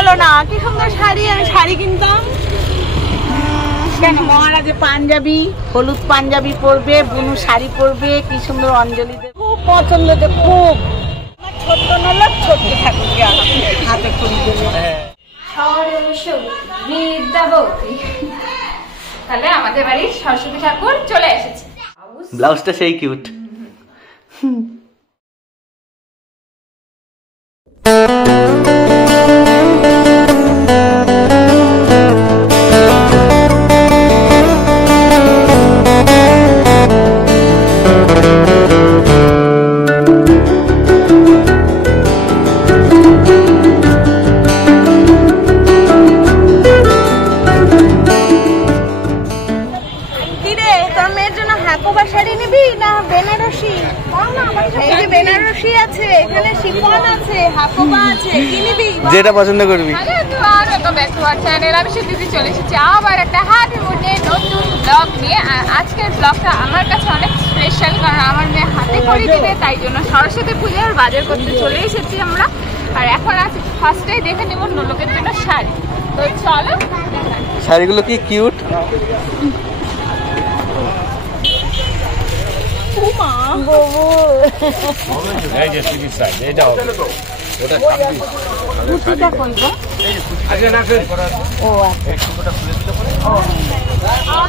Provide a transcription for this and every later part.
হলো না, কি সুন্দর শাড়ি, আমি শাড়ি কিনতাম কেন? মহারাজে পাঞ্জাবি, হলুদ পাঞ্জাবি পরবে, বুনু শাড়ি পরবে, কি সুন্দর অঞ্জলি দেবে, খুব পছন্দ, খুব। ছোট্ট নল ছোট্ট ঠাকুরকে হাতে খড়ি দেবে। তাহলে আমাদের বাড়ির সরস্বতী ঠাকুর চলে এসেছে। ব্লাউজটা সেই কিউট। যেটা পছন্দ করবি। আমি দিদি চলে এসেছি আবার একটা হ্যাপি মুডে নতুন ব্লগ নিয়ে। আজকের ব্লগটা আমার কাছে অনেক স্পেশাল, কারণ আমার মেয়ে হাতে খড়ি দিবে, তাই জন্য সরস্বতী পুজোর বাজার করতে চলে এসেছি আমরা। আর এখন আজ ফার্স্টেই দেখে নেব নোলকের জন্য শাড়ি। তো চলো, শাড়িগুলো কি কিউট।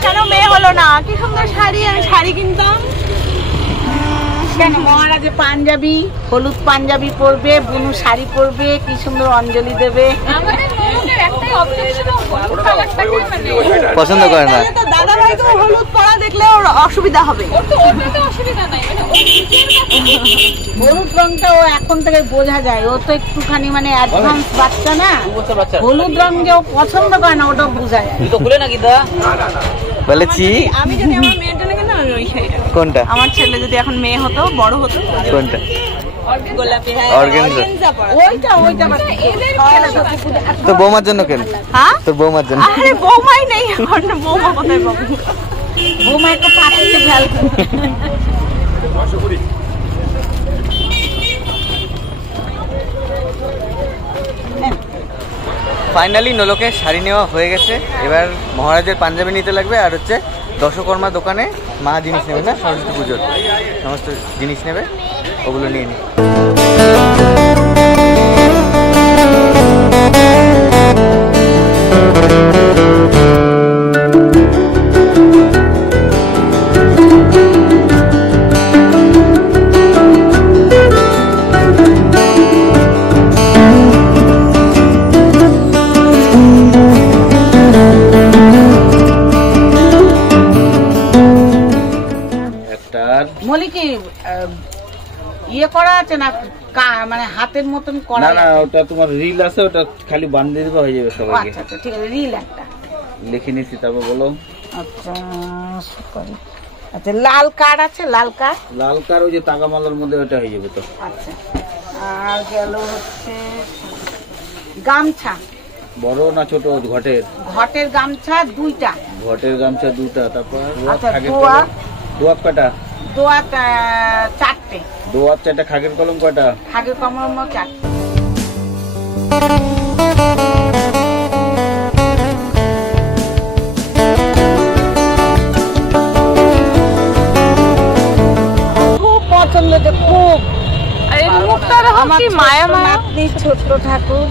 কেন মেয়ে হলো না, কি সুন্দর শাড়ি, আমি শাড়ি কিনতাম কেন? মহারাজে পাঞ্জাবি, হলুদ পাঞ্জাবি পরবে, বুনু শাড়ি পরবে, কি সুন্দর অঞ্জলি দেবে। পছন্দ করে না দাদা ভাই, তো হলুদ পরা দেখলে ওর অসুবিধা হবে। হলুদ রংটা ও এখন থেকে বোঝা যায়, ও তো একটুখানি মানে অ্যাডভান্স বাচ্চা না, হলুদ রং যে ও পছন্দ করে না ওটা বোঝা যায়। বলেছি আমি যদি আমার মেয়ের জন্য কিনা আমি ওই শাড়িটা। কোনটা? আমার ছেলে যদি এখন মেয়ে হতো, বড় হতো। কোনটা? গোলাপি। ওইটা তো বৌমার জন্য কেন? হ্যাঁ, তোর বৌমার জন্য। আরে বৌমাই নেই এখন, বৌমা কোথায় পাবো? বৌমা একটা পাঠিয়ে ফেল। ফাইনালি নোলকে শাড়ি নেওয়া হয়ে গেছে। এবার মহারাজের পাঞ্জাবি নিতে লাগবে, আর হচ্ছে দশকর্মা দোকানে মা জিনিস নেবে না, সরস্বতী পুজোর সমস্ত জিনিস নেবে, ওগুলো নিয়ে নি। মলিকি ইয়ে করা আছে না, মানে হাতের মতন করা? না, ওটা তোমার রিল আছে, ওটা খালি বাঁধিয়ে দিবে, হয়ে যাবে সবাইকে। আচ্ছা আচ্ছা, ঠিক আছে, রিল একটা লিখে নিছি, তারপর বলো। আচ্ছা, আচ্ছা, লাল কার্ড আছে, লাল কার্ড। লাল কার্ড ওই যে তাগামালার মধ্যে, ওটা হয়ে যাবে তো। আচ্ছা, আর গেল হচ্ছে গামছা। বড় না ছোট? ঘটের। ঘটের গামছা দুইটা। ঘটের গামছা দুটা। তারপর দোয়াত কয়টা? দোয়াত চারটে। দোয়াত চারটা। খাগের কলম কয়টা? খাগের কলম চারটে। খুব পছন্দ, খুব। আমার মায়া মায়া ছোট্ট ঠাকুর।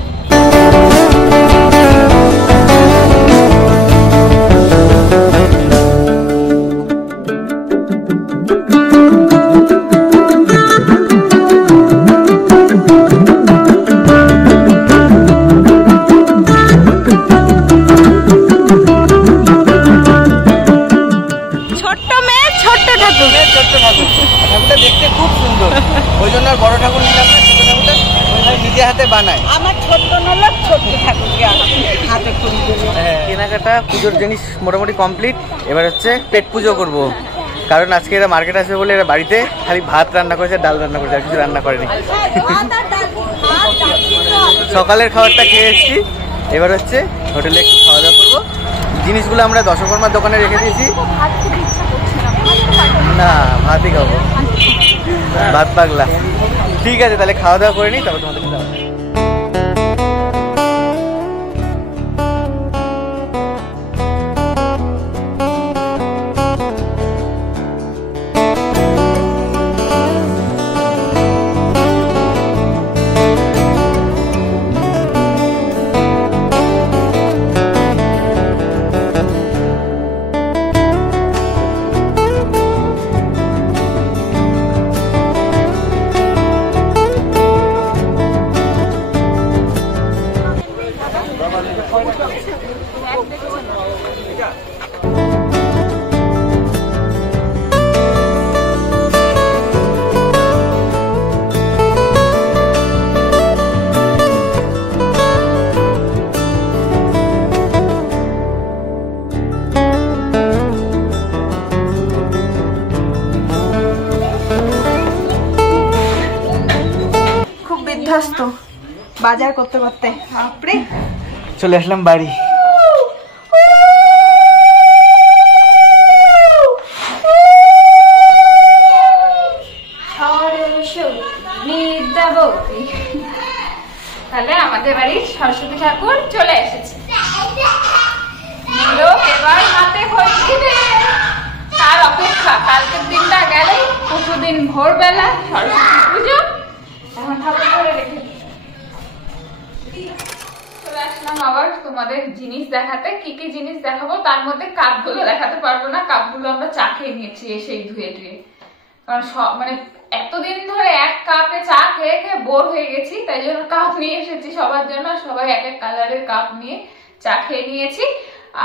দেখতে খুব সুন্দর, ওই জন্য বড় ঠাকুর নিলাম না, ছোট ঠাকুরটা নিজে হাতে বানায়। আমার ছোট্ট নল ছোট্ট ঠাকুরকে হাতে খড়ি দেবে। কেনাকাটা পুজোর জিনিস মোটামুটি কমপ্লিট। এবার হচ্ছে পেট পুজো করব, কারণ আজকে এরা মার্কেট আসবে বলে এরা বাড়িতে খালি ভাত রান্না করেছে, ডাল রান্না করেছে, আর কিছু রান্না করেনি। সকালের খাবারটা খেয়ে এসেছি, এবার হচ্ছে হোটেলে একটু খাওয়া দাওয়া করবো। জিনিসগুলো আমরা দশকর্মার দোকানে রেখে দিয়েছি। না, ভাতই খাবো, ভাত পাগলা। ঠিক আছে, তাহলে খাওয়া দাওয়া করে নিই, তারপর তোমাদের বিধ্বস্ত বাজার করতে করতে। বাপরে, চলে আসলাম বাড়ি। তাহলে আমাদের বাড়ির সরস্বতী ঠাকুর চলে এসেছে। এবার হাতে খড়ি দিবে, তার অপেক্ষা। কালকের দিনটা গেলেই পরশুদিন ভোরবেলা সরস্বতী পুজো। এখন ঠাকুর করে রেখে চলে আসলাম আবার তোমাদের জিনিস দেখাতে। কি কি জিনিস দেখাবো, তার মধ্যে কাপগুলো দেখাতে পারবো না। কাপগুলো আমরা চা খেয়ে নিয়েছি এসেই ধুয়ে ধুয়ে, কারণ সব মানে এতদিন ধরে এক কাপে চা খেয়ে খেয়ে বোর হয়ে গেছি, তাই জন্য কাপ নিয়ে এসেছি সবার জন্য। সবাই এক এক কালারের কাপ নিয়ে চা খেয়ে নিয়েছি।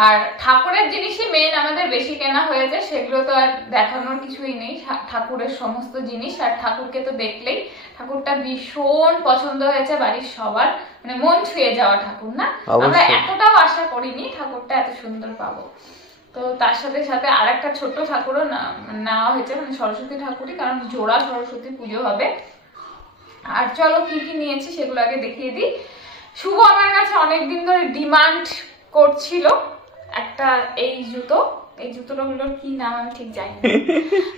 আর ঠাকুরের জিনিসই মেন আমাদের বেশি কেনা হয়েছে, সেগুলো তো আর দেখানোর কিছুই নেই। ঠাকুরের সমস্ত জিনিস, আর ঠাকুরকে তো দেখলেই ঠাকুরটা ভীষণ পছন্দ হয়েছে বাড়ির সবার, মানে মন ছুঁয়ে যাওয়া ঠাকুর না। আমরা এতটাও আশা করিনি ঠাকুরটা এত সুন্দর পাবো। তো তার সাথে সাথে আর একটা ছোট্ট ঠাকুরও নেওয়া হয়েছে, মানে সরস্বতী ঠাকুরই, কারণ জোড়া সরস্বতী পুজো হবে। আর চলো কি কি নিয়েছি সেগুলো আগে দেখিয়ে দিই। শুভ আমার কাছে অনেকদিন ধরে ডিমান্ড করছিল একটা এই জুতোগুলোর কি নাম আমি ঠিক জানি না।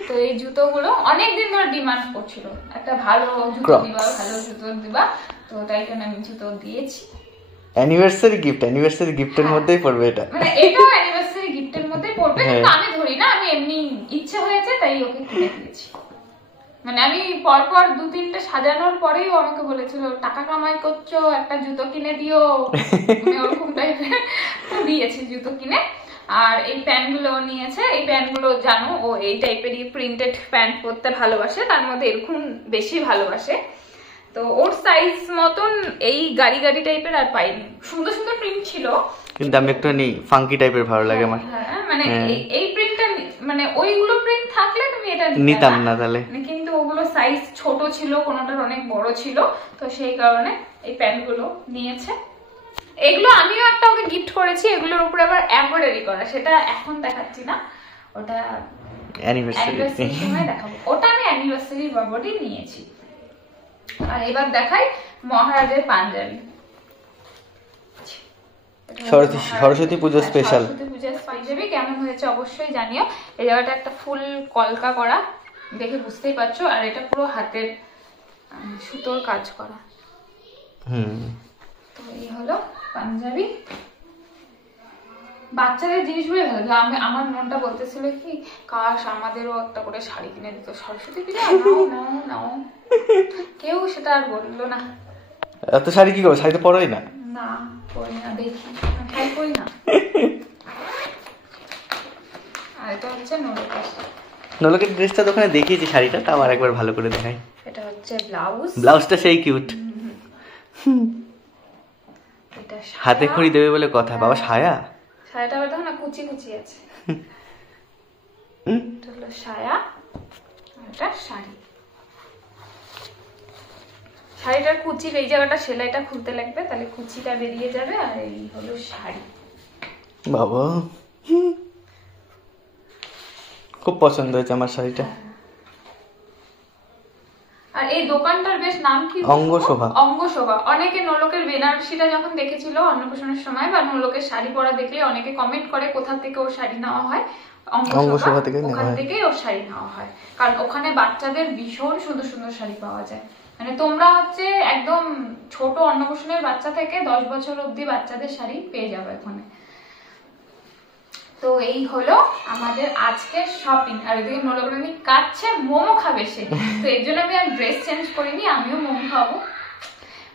তো এই জুতোগুলো অনেকদিন ধরে ডিমান্ড করছিল, একটা ভালো জুতো দিবা, ভালো জুতো দিবা। তো তাই জন্য আমি জুতো দিয়েছি। অ্যানিভার্সারি গিফটের মধ্যেই পড়বে এটা, মানে এটাও অ্যানিভার্সারি গিফটের মধ্যেই পড়বে, কিন্তু আমি ধরি না, আমি এমনি ইচ্ছে হয়েছে তাই ওকে কিনে দিয়েছি। মানে আমি পরপর 2-3টে সাজানোর পরেই ও আমাকে বলেছিল টাকা কামাই করছো, একটা জুতো কিনে দিও, ওরকম টাইপের। তো দিয়েছি জুতো কিনে। আর এই প্যান্টগুলো নিয়েছে। এই প্যান্টগুলো জানো ও এই টাইপেরই প্রিন্টেড প্যান্ট পরতে ভালোবাসে, তার মধ্যে এরকম বেশি ভালোবাসে। তো ওর সাইজ মতন এই গাড়ি টাইপের আর পাইনি। সুন্দর সুন্দর প্রিন্ট ছিল, কিন্তু আমি একটুখানি ফাঙ্কি টাইপের ভালো লাগে আমার। হ্যাঁ, মানে এই প্রিন্টটা, মানে ওইগুলো প্রিন্ট থাকলে তুমি এটা নিতাম না তাহলে, কিন্তু ওগুলো সাইজ ছোট ছিল, কোনোটার অনেক বড় ছিল, তো সেই কারণে এই প্যান্টগুলো নিয়েছে। এগুলো আমিও একটা ওকে গিফট করেছি, এগুলোর উপরে আবার এমব্রয়ডারি করা, সেটা এখন দেখাচ্ছি না, ওটা অ্যানিভার্সারির সময় দেখাবো। ওটা আমি অ্যানিভার্সারির বাবদই নিয়েছি। আর এবার দেখাই মহারাজের পাঞ্জাবি। সরস্বতী পুজো স্পেশাল। সরস্বতী পূজার পাঞ্জাবি কেমন হয়েছে অবশ্যই জানিও। এই জায়গাটা একটা ফুল কলকা করা, দেখে বুঝতেই পারছো। আর এটা পুরো হাতের সুতোর কাজ করা। তো এই হলো পাঞ্জাবি। বাচ্চাদের জিনিসগুলো ভালো লাগে। আমার মনটা বলতেছিল কি, কাশ আমাদেরও একটা করে শাড়ি কিনে দিত সরস্বতী পূজা, নাও। কেউ সেটা আর বললো না। এত শাড়ি কি করো? শাড়ি তো পরোই না। না পরি না, দেখি ট্রাই করি না। আর এটা হচ্ছে নোলকের ড্রেসটা তো ওখানে দেখিয়েছি, শাড়িটা তাও আর একবার ভালো করে দেখাই। এটা হচ্ছে ব্লাউজ। ব্লাউজটা সেই কিউট। এটা হাতে খড়ি দেবে বলে কথা। বাবা সায়া, সায়াটা আবার দেখো না কুচি কুচি আছে। এটা হলো সায়া, এটা শাড়ি। শাড়িটার কুচির এই জায়গাটা সেলাইটা খুলতে লাগবে, তাহলে কুচিটা বেরিয়ে যাবে। আর এই হলো শাড়ি। বাবা খুব পছন্দ হয়েছে আমার শাড়িটা। আর এই দোকানটার বেশ নাম কি? অঙ্গশোভা। অনেকে নোলকের বেনারসিটা যখন দেখেছিল অন্নপ্রাশনের সময়, বা নোলকের শাড়ি পরা দেখলে অনেকে কমেন্ট করে কোথা থেকে ওর শাড়ি নেওয়া হয়। অঙ্গশোভা থেকে, ওখান থেকেই ওর শাড়ি নেওয়া হয়, কারণ ওখানে বাচ্চাদের ভীষণ সুন্দর সুন্দর শাড়ি পাওয়া যায়। মানে তোমরা হচ্ছে একদম ছোট অন্নপ্রাশনের বাচ্চা থেকে 10 বছর অবধি বাচ্চাদের শাড়ি পেয়ে যাবে ওখানে। তো এই হলো আমাদের আজকের শপিং। আর এদিকে নোলকরানি কাটছে, মোমো খাবে সে, তো এর জন্য আমি আর ড্রেস চেঞ্জ করিনি, আমিও মোমো খাবো।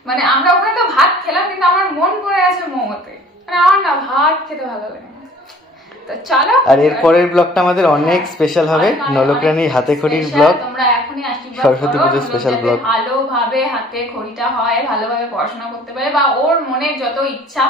মানে আমরা ওখানে তো ভাত খেলাম, কিন্তু আমার মন পড়ে আছে মোমোতে। মানে আমার না ভাত খেতে ভালো লাগে। তো চলো, আর এর পরের ব্লগটা আমাদের অনেক স্পেশাল হবে, নোলকরানির হাতে খড়ির ব্লগ। তোমরা এখনই আশীর্বাদ সরস্বতী পুজো স্পেশাল ব্লগ। ভালোভাবে হাতে খড়িটা হয়, ভালোভাবে পড়াশোনা করতে পারে, বা ওর মনের যত ইচ্ছা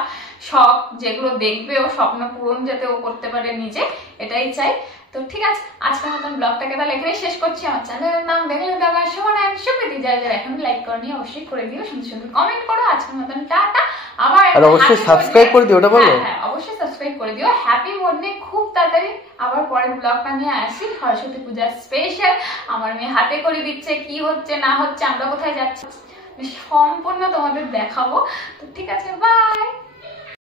শখ যেগুলো দেখবে ও স্বপ্ন পূরণ যাতে ও করতে পারে নিজে, এটাই চাই। তো ঠিক আছে, আজকের মতন ব্লগটাকে তাহলে এখানেই শেষ করছি। আমার চ্যানেলের নাম দেখলে দেওয়া সুমন অ্যান্ড সুপ্রীতি, যারা যারা এখন লাইক করনি অবশ্যই করে দিও, সুন্দর সুন্দর কমেন্ট করো। আজকের মতন টাটা। আবার আর অবশ্যই সাবস্ক্রাইব করে দিও, ওটা বলো। হ্যাঁ অবশ্যই সাবস্ক্রাইব করে দিও। Happy birthday. খুব তাড়াতাড়ি আবার পরের ব্লগটা নিয়ে আসি, সরস্বতী পূজার স্পেশাল। আমার মেয়ে হাতে করে দিচ্ছে, কি হচ্ছে না হচ্ছে, আমরা কোথায় যাচ্ছি সম্পূর্ণ তোমাদের দেখাবো। তো ঠিক আছে,